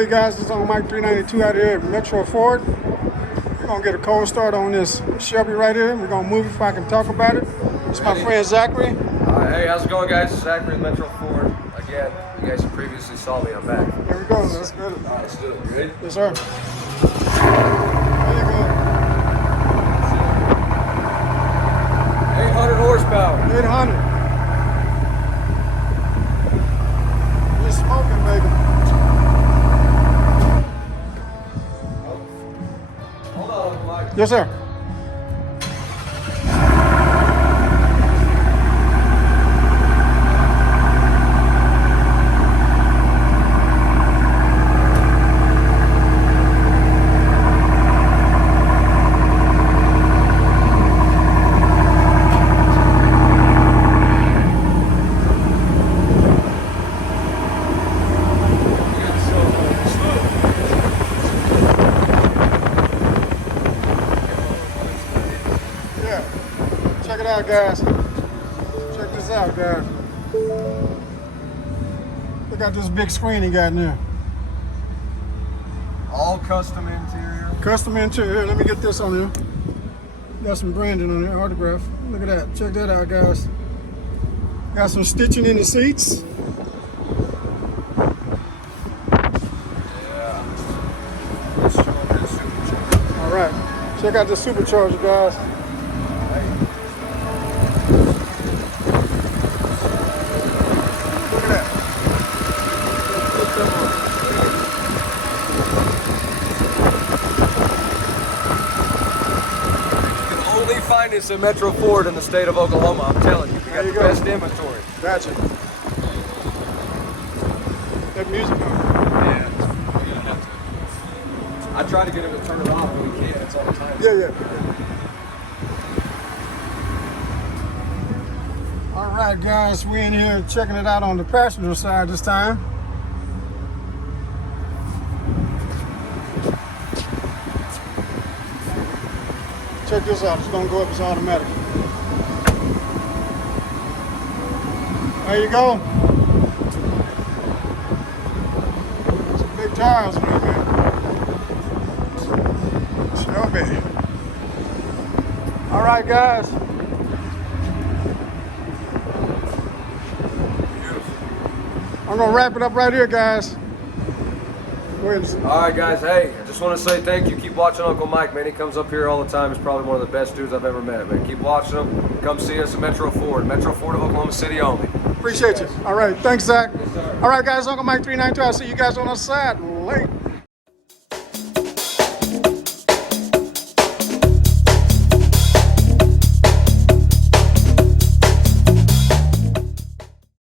Hey guys, this is on Mike 392 out here at Metro Ford. We're gonna get a cold start on this Shelby right here. We're gonna move it if I can talk about it. It's my friend Zackery. Hey, how's it going, guys? Zackery with Metro Ford. Again, you guys previously saw me. I'm back. There we go. Let's get it. All right, let's do it. You ready? Yes, sir. There you go. 800 horsepower. 800. You're smoking, baby. Hold on, Mike. Yes, sir. Check it out, guys. Check this out, guys. Look at this big screen he got in there. All custom interior. Custom interior. Let me get this on here. Got some branding on there, autograph. Look at that. Check that out, guys. Got some stitching in the seats. Yeah. Let's show them this supercharger. All right. Check out this supercharger, guys. Look at that. You can only find this at Metro Ford in the state of Oklahoma. I'm telling you, we got There you the go. best inventory. Gotcha. That music on. Yeah. I try to get him to turn it off when we can. It's all the time. Yeah. All right, guys, we're in here checking it out on the passenger side this time. Check this out. It's gonna go up. It's automatic. There you go. Some big tires right here. Shelby. All right, guys. I'm gonna wrap it up right here, guys. Go ahead. All right, guys. Hey, I just want to say thank you. Keep watching Uncle Mike, man. He comes up here all the time. He's probably one of the best dudes I've ever met, man. Keep watching him. Come see us at Metro Ford. Metro Ford of Oklahoma City only. Appreciate you. All right, thanks, Zach. Yes, sir. All right, guys, Uncle Mike 392. I'll see you guys on the side. Late.